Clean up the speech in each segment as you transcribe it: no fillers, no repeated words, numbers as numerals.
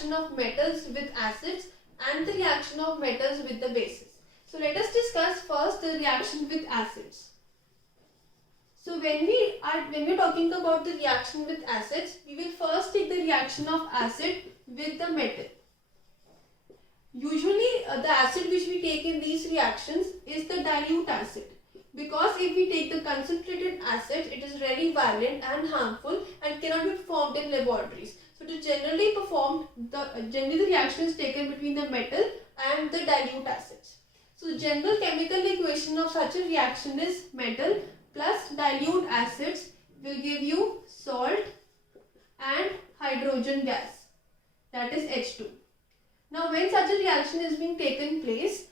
reaction of metals with acids and the reaction of metals with the bases. So let us discuss first the reaction with acids. So when we're talking about the reaction with acids, we will first take the reaction of acid with the metal. Usually the acid which we take in these reactions is the dilute acid, because if we take the concentrated acid, it is very violent and harmful and cannot be performed in laboratories. So to generally the reaction is taken between the metal and the dilute acids. So the general chemical equation of such a reaction is metal plus dilute acids will give you salt and hydrogen gas, that is H2. Now when such a reaction is being taken place,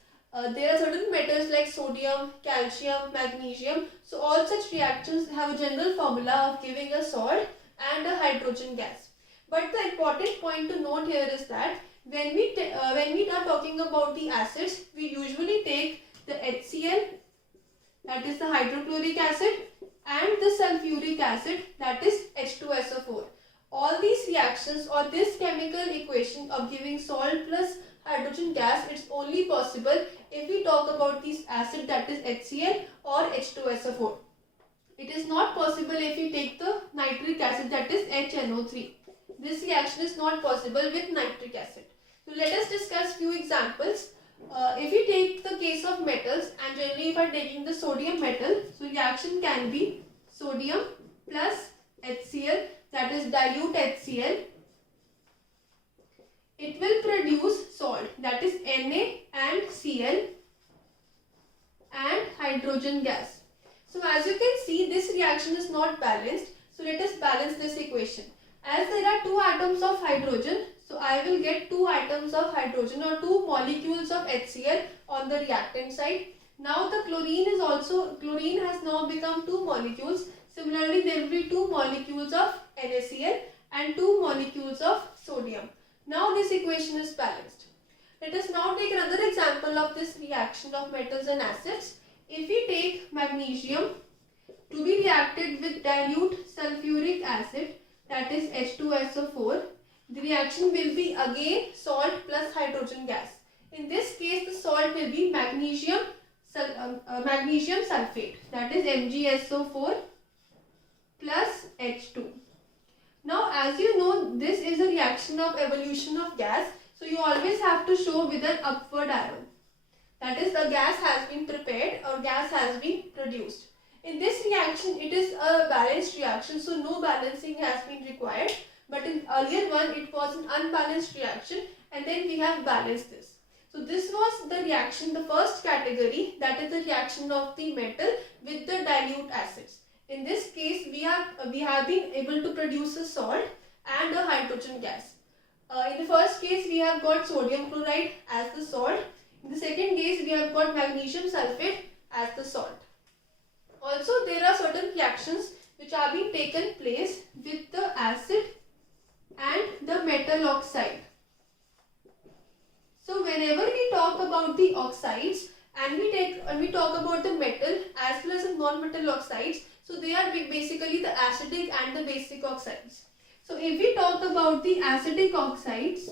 there are certain metals like sodium, calcium, magnesium. So all such reactions have a general formula of giving a salt and a hydrogen gas. But the important point to note here is that when we are talking about the acids, we usually take the HCl, that is the hydrochloric acid, and the sulfuric acid, that is H2SO4. All these reactions or this chemical equation of giving salt plus hydrogen gas, it's only possible if we talk about this acid, that is HCl or H2SO4. It is not possible if we take the nitric acid, that is HNO3. This reaction is not possible with nitric acid. So let us discuss few examples. If we take the case of metals, and generally if I am taking the sodium metal, so reaction can be sodium plus HCl, that is dilute HCl. It will produce salt, that is Na and Cl, and hydrogen gas. So as you can see, this reaction is not balanced. So let us balance this equation. As there are two atoms of hydrogen, so I will get two atoms of hydrogen or two molecules of HCl on the reactant side. Now the chlorine has now become two molecules. Similarly, there will be two molecules of NaCl and two molecules of sodium. Now this equation is balanced. Let us now take another example of this reaction of metals and acids. If we take magnesium to be reacted with dilute sulfuric acid, that is H2SO4, the reaction will be again salt plus hydrogen gas. In this case, the salt will be magnesium sulfate, that is MgSO4 plus H2. Now as you know, this is a reaction of evolution of gas, so you always have to show with an upward arrow. That is, the gas has been prepared or gas has been produced. In this reaction, it is a balanced reaction, so no balancing has been required. But in earlier one, it was an unbalanced reaction, and then we have balanced this. So this was the reaction, the first category, that is the reaction of the metal with the dilute acids. In this case, we have been able to produce a salt and a hydrogen gas. In the first case, we have got sodium chloride as the salt. In the second case, we have got magnesium sulfate as the salt. Also, there are certain reactions which are being taken place with the acid and the metal oxide. So whenever we talk about the oxides and we talk about the metal as well as the non-metal oxides, so they are basically the acidic and the basic oxides. So if we talk about the acidic oxides,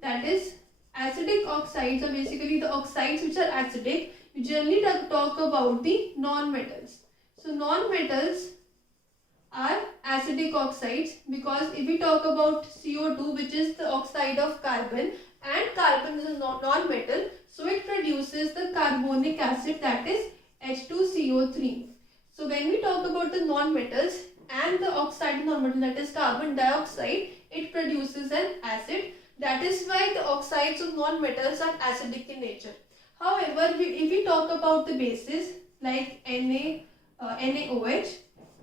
that is acidic oxides are basically the oxides which are acidic. We generally talk about the non-metals. So non-metals are acidic oxides, because if we talk about CO2, which is the oxide of carbon, and carbon is a non-metal, so it produces the carbonic acid, that is H2CO3. So when we talk about the non-metals and the oxide non-metal, that is carbon dioxide, it produces an acid. That is why the oxides of non-metals are acidic in nature. However, if we talk about the bases like NaOH,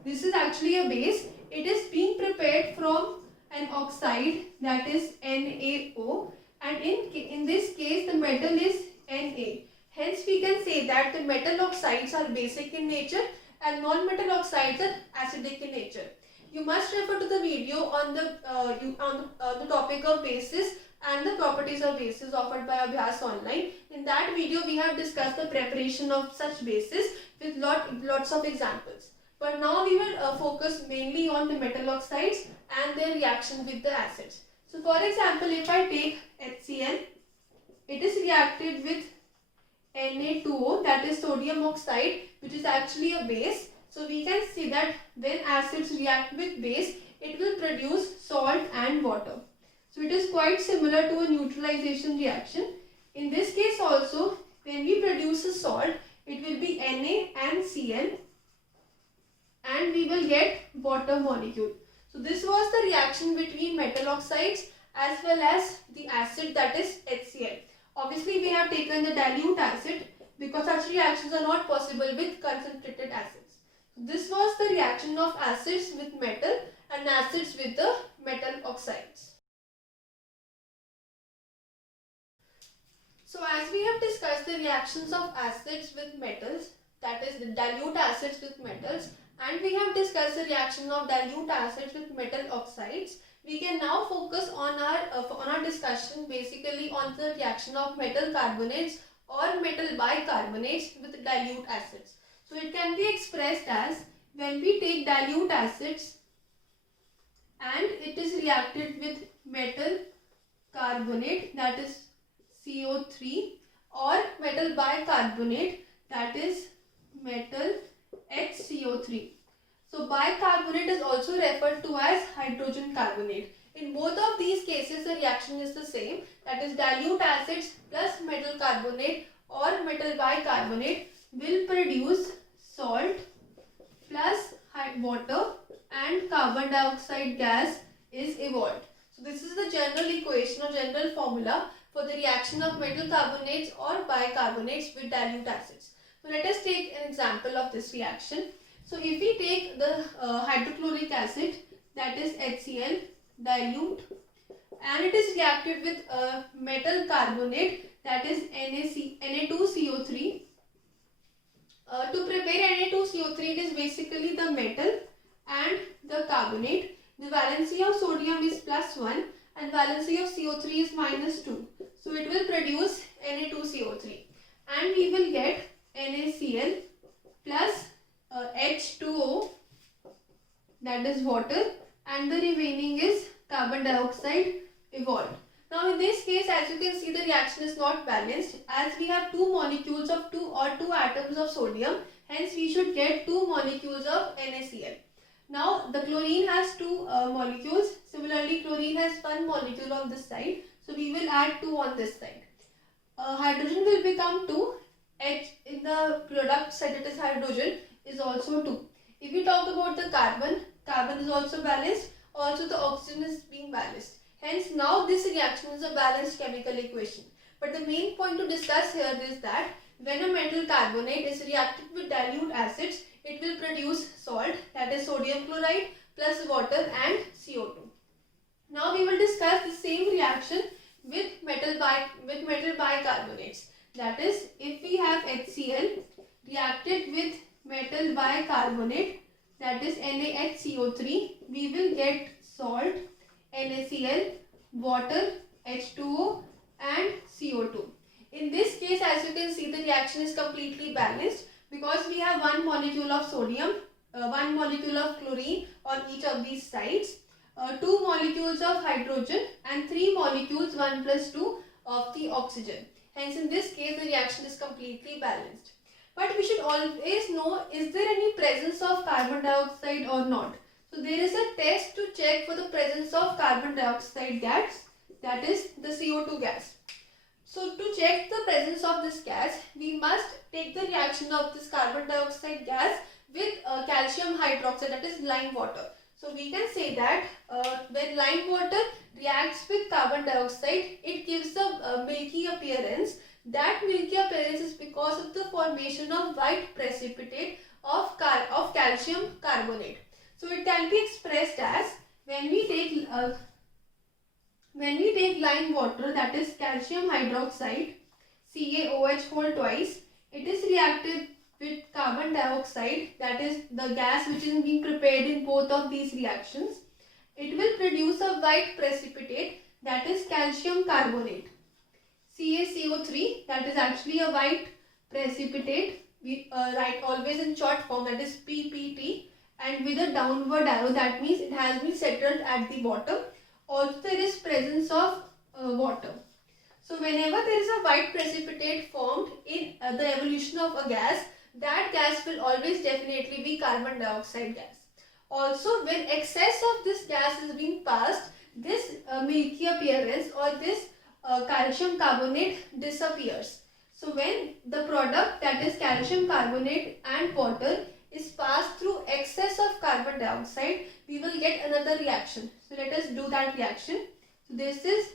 this is actually a base. It is being prepared from an oxide, that is NaO, and in this case the metal is Na. Hence we can say that the metal oxides are basic in nature and non-metal oxides are acidic in nature. You must refer to the video on the topic of bases and the properties of bases offered by Abhyas Online. In that video, we have discussed the preparation of such bases with lots of examples. But now we will focus mainly on the metal oxides and their reaction with the acids. So for example, if I take HCl, it is reacted with Na2O, that is sodium oxide, which is actually a base. So we can see that when acids react with base, it will produce salt and water. So it is quite similar to a neutralization reaction. In this case also, when we produce a salt, it will be Na and Cl, and we will get water molecule. So this was the reaction between metal oxides as well as the acid, that is HCl. Obviously we have taken the dilute acid because such reactions are not possible with concentrated acids. This was the reaction of acids with metal and acids with the metal oxides. So as we have discussed the reactions of acids with metals, that is the dilute acids with metals, and we have discussed the reaction of dilute acids with metal oxides, we can now focus on our discussion basically on the reaction of metal carbonates or metal bicarbonates with dilute acids. So it can be expressed as, when we take dilute acids and it is reacted with metal carbonate, that is CO3, or metal bicarbonate, that is metal HCO3. So bicarbonate is also referred to as hydrogen carbonate. In both of these cases, the reaction is the same, that is dilute acids plus metal carbonate or metal bicarbonate will produce salt plus water, and carbon dioxide gas is evolved. So this is the general equation or general formula for the reaction of metal carbonates or bicarbonates with dilute acids. So let us take an example of this reaction. So if we take the hydrochloric acid, that is HCl, dilute, and it is reacted with metal carbonate, that is Na2CO3. To prepare Na2CO3, it is basically the metal and the carbonate. The valency of sodium is +1 and valency of CO3 is -2. So it will produce Na2CO3, and we will get NaCl plus H2O, that is water, and the remaining is carbon dioxide evolved. Now in this case, as you can see, the reaction is not balanced as we have two molecules of two atoms of sodium, hence we should get two molecules of NaCl. Now the chlorine has two molecules, similarly chlorine has one molecule on this side, so we will add 2 on this side. Hydrogen will become 2, H in the product side, it is hydrogen, is also 2. If we talk about the carbon is also balanced, also the oxygen is being balanced. Hence now this reaction is a balanced chemical equation. But the main point to discuss here is that when a metal carbonate is reacted with dilute acids, it will produce salt, that is sodium chloride plus water and CO2. Now we will discuss the same reaction with metal bicarbonates. That is, if we have HCl reacted with metal bicarbonate, that is NaHCO3, we will get salt, NaCl, water, H2O and CO2. In this case, as you can see, the reaction is completely balanced because we have one molecule of sodium, one molecule of chlorine on each of these sides, two molecules of hydrogen and three molecules 1 plus 2 of the oxygen. Hence in this case the reaction is completely balanced. But we should always know, is there any presence of carbon dioxide or not? So there is a test to check for the presence of carbon dioxide gas, that is the CO2 gas. So to check the presence of this gas, we must take the reaction of this carbon dioxide gas with calcium hydroxide, that is lime water. So we can say that when lime water reacts with carbon dioxide, it gives a milky appearance. That milky appearance is because of the formation of white precipitate of calcium carbonate. So it can be expressed as, when we take lime water, that is calcium hydroxide, CaOH whole twice, it is reacted with carbon dioxide, that is the gas which is being prepared in both of these reactions. It will produce a white precipitate, that is calcium carbonate. CaCO3, that is actually a white precipitate. We write always in short form, that is PPT, and with a downward arrow, that means it has been settled at the bottom. Also there is presence of water. So whenever there is a white precipitate formed in the evolution of a gas, that gas will always definitely be carbon dioxide gas. Also, when excess of this gas is being passed, this milky appearance or this calcium carbonate disappears. So when the product, that is calcium carbonate and water, is passed through excess of carbon dioxide, we will get another reaction. So let us do that reaction. So this is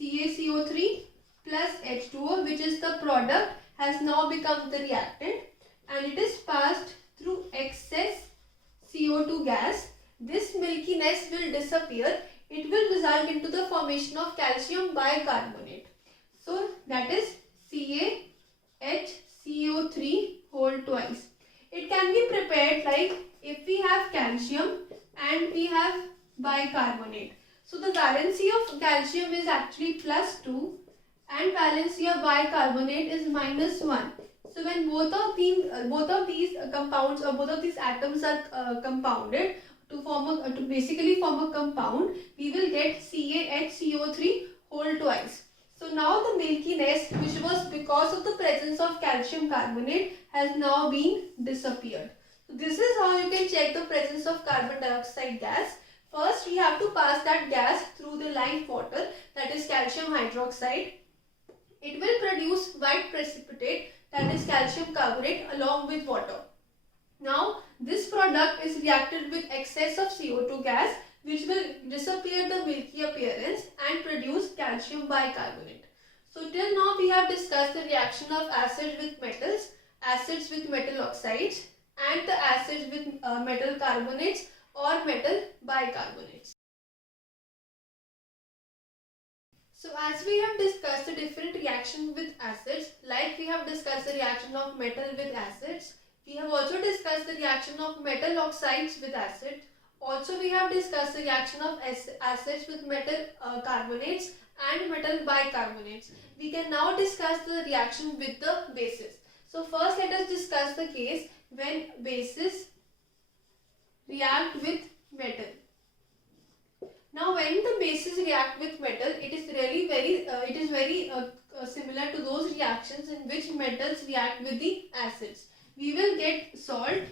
CaCO3 plus H2O, which is the product, has now become the reactant, and it is passed through excess CO2 gas. This milkiness will disappear. It will result into the formation of calcium bicarbonate. So that is CaHCO3 whole twice. It can be prepared like if we have calcium and we have bicarbonate. So the valency of calcium is actually +2 and valency of bicarbonate is -1. So when both of these compounds or both of these atoms are compounded to basically form a compound, we will get CaHCO3 whole twice. So now the milkiness, which was because of the presence of calcium carbonate, has now been disappeared. So this is how you can check the presence of carbon dioxide gas. First, we have to pass that gas through the live water, that is calcium hydroxide. It will produce white precipitate, that is calcium carbonate, along with water. Now, this product is reacted with excess of CO2 gas, which will disappear the milky appearance and produce calcium bicarbonate. So till now we have discussed the reaction of acids with metals, acids with metal oxides, and the acids with metal carbonates or metal bicarbonates. So as we have discussed the different reactions with acids, like we have discussed the reaction of metal with acids, we have also discussed the reaction of metal oxides with acid. Also we have discussed the reaction of acids with metal carbonates and metal bicarbonates. We can now discuss the reaction with the bases. So first let us discuss the case when bases react with metal. Now when the bases react with metal, it is really very similar to those reactions in which metals react with the acids. We will get salt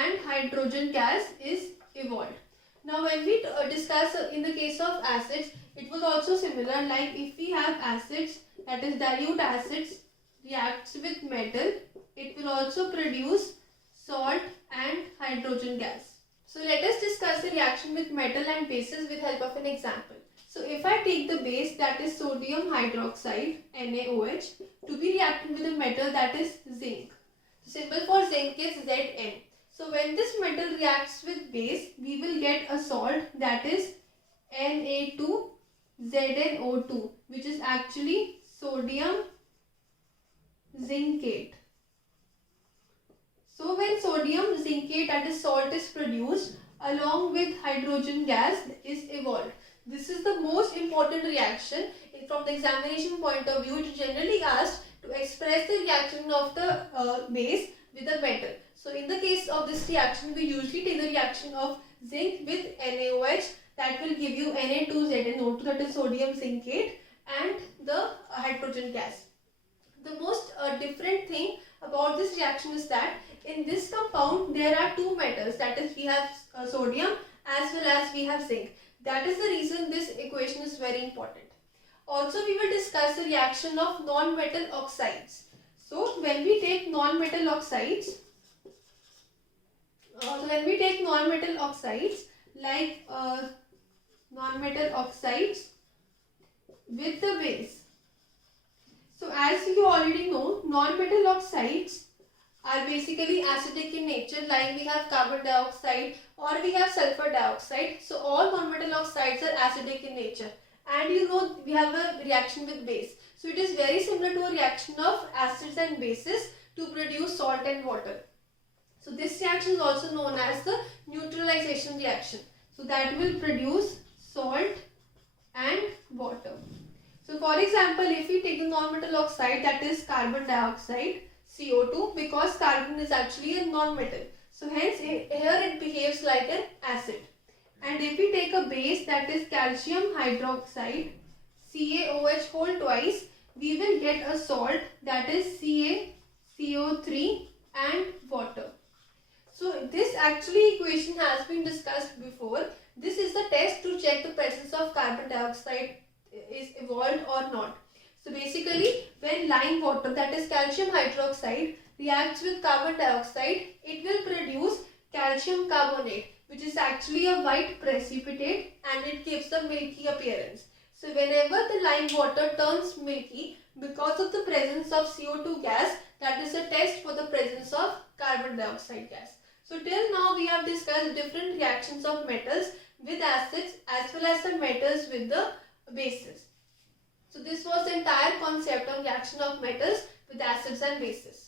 and hydrogen gas is evolved. Now when we discuss in the case of acids, it was also similar, like if we have acids, that is dilute acids reacts with metal, it will also produce salt and hydrogen gas. So let us discuss the reaction with metal and bases with help of an example. So if I take the base, that is sodium hydroxide NaOH, to be reacting with a metal, that is zinc. The symbol for zinc is Zn. So when this metal reacts with base, we will get a salt, that is Na2ZnO2, which is actually sodium zincate. So when sodium zincate, that is salt, is produced, along with hydrogen gas is evolved. This is the most important reaction. From the examination point of view, it is generally asked to express the reaction of the base with a metal. So in the case of this reaction, we usually take the reaction of zinc with NaOH, that will give you Na2ZnO2, that is sodium zincate, and the hydrogen gas. The most different thing about this reaction is that in this compound there are two metals, that is we have sodium as well as we have zinc. That is the reason this equation is very important. Also we will discuss the reaction of non-metal oxides. So when we take non-metal oxides, like non-metal oxides with the base. So as you already know, non-metal oxides are basically acidic in nature, like we have carbon dioxide or we have sulfur dioxide. So all non-metal oxides are acidic in nature, and you know we have a reaction with base. So it is very similar to a reaction of acids and bases to produce salt and water. So this reaction is also known as the neutralization reaction. So that will produce salt and water. So for example, if we take the non-metal oxide, that is carbon dioxide, CO2, because carbon is actually a non-metal. So hence here it behaves like an acid. And if we take a base, that is calcium hydroxide, CaOH whole twice, we will get a salt, that is CaCO3 and water. So this actually equation has been discussed before. This is the test to check the presence of carbon dioxide is evolved or not. So basically, when lime water, that is calcium hydroxide, reacts with carbon dioxide, it will produce calcium carbonate, which is actually a white precipitate, and it gives a milky appearance. So whenever the lime water turns milky because of the presence of CO2 gas, that is a test for the presence of carbon dioxide gas. So till now we have discussed different reactions of metals with acids as well as the metals with the bases. So this was the entire concept on reaction of metals with acids and bases.